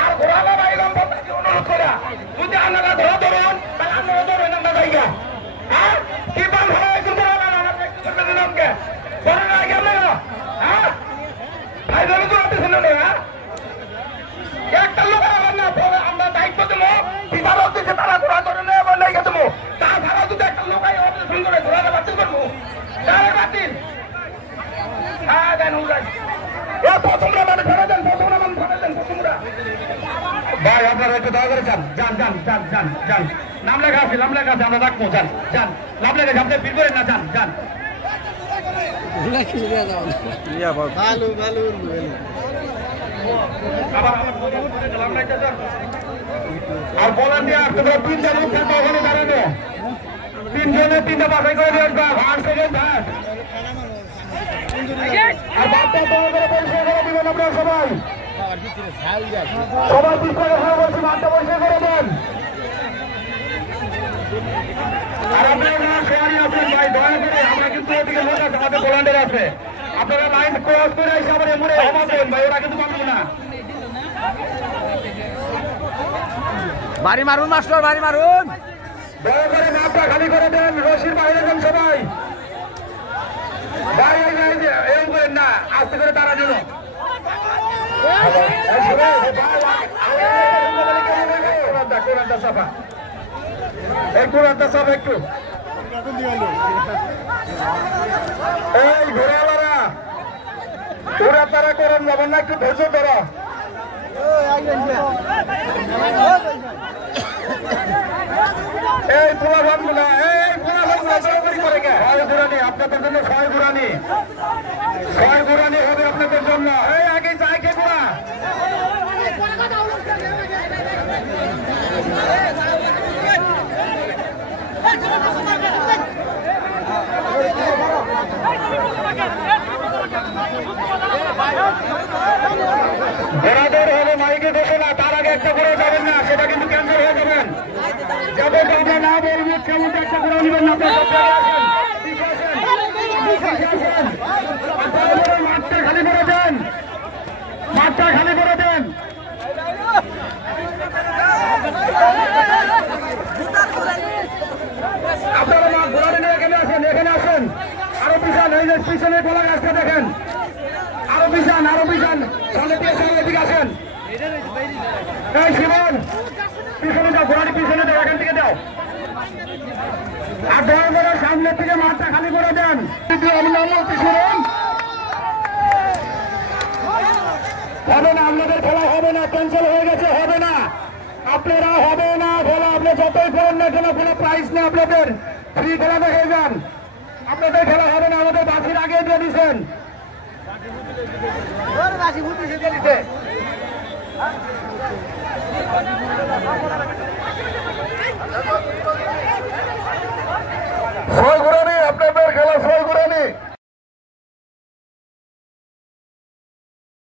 আর ঘোরানো বাইলাম অনুরোধ করে যদি আপনারা ধরা ধরুন তাহলে আপনারা ধরেন আমরা জায়গা হ্যাঁ কি পান হয়েছে নামকে ধরে না গেলে হ্যাঁ ভাই ধরে তো আপনি হ্যাঁ একটা লোক আমরা দায়িত্ব দেবো বিচারক দিচ্ছে তারা ঘোরা ধরে নেই বলে গেছে তাছাড়া যদি একটা লোক অপারেশন করে ঘোরাটা বাতিল করবো তাহলে বাতিল হ্যাঁ দেন উড়াই প্রথমরা মানে ধরে দেন প্রথমরা মানে ধরে দেন প্রথমরা ভাই আপনারা একটু দয়া করে যান যান যান যান যান যান নাম লেখা আছে আমরা রাখবো যান যান নাম লেখা আছে আপনি ভিড় করেন না যান যান ভালো ভালো আর বলার দিয়ে তোমরা তিনটা লোক থাকো ওখানে দাঁড়ানো তিনজনে তিনটা বাসাই করে দেন ভাট সেকেন্ড ভাট আর বাচ্চা দয়া করে পরিষ্কার করে দিবেন আপনারা সবাই সবাই পিছনে হয়ে বলছি মাঠটা পরিষ্কার করে দেন আর আপনারা শেয়ারই আছেন ভাই দয়া করে আমরা কিন্তু ওদিকে লোক আছে আমাদের পোল্যান্ডের আছে আপনারা লাইন ক্রস করে এসে আবার এমন হমাবেন ভাই ওরা কিন্তু পারবে না বাড়ি মারুন মাস্টার বাড়ি মারুন দয়া করে মাঠটা খালি করে দেন রশির বাইরে যান সবাই ভাই এরকম করেন না আস্তে করে তারা দিল একটু এই ঘোরালারা ওরা তারা করেন যাবেন না একটু ধৈর্য ধরো এই পোলা ভাবগুলা করে গে ছয় ঘুরানি আপনাদের জন্য ছয় ঘুরানি হবে আপনাদের জন্য এই আগে যাই কে ঘোরা ঘোরাদের হবে মাইকে ঘোষণা তার আগে একটা ঘোরা যাবেন না সেটা কিন্তু ক্যান্সেল হয়ে যাবেন যাবে আমরা না বলবো কেমন একটা ঘোরা নেবেন না মাঠটা খালি করে দেন আপনারা মাঠ ঘোরা নিয়ে এখানে আসেন আরো পিছান এই যে পিছনে বলা গাছটা দেখেন আরো পিছান সামনে দিয়ে সামনে দিকে আসেন এই শিবন পিছনে যাও ঘোড়াটি পিছনে দাও এখান থেকে দাও আর দয়া করে সামনের থেকে মাঠটা খালি করে দেন হবে না আপনাদের খেলা হবে না ক্যান্সেল হয়ে গেছে হবে না আপনারা হবে না খেলা আপনি যতই করেন না কেন কোনো প্রাইজ নেই আপনাদের ফ্রি খেলা দেখে যান আপনাদের খেলা হবে না আমাদের বাসির আগে দিয়ে দিচ্ছেন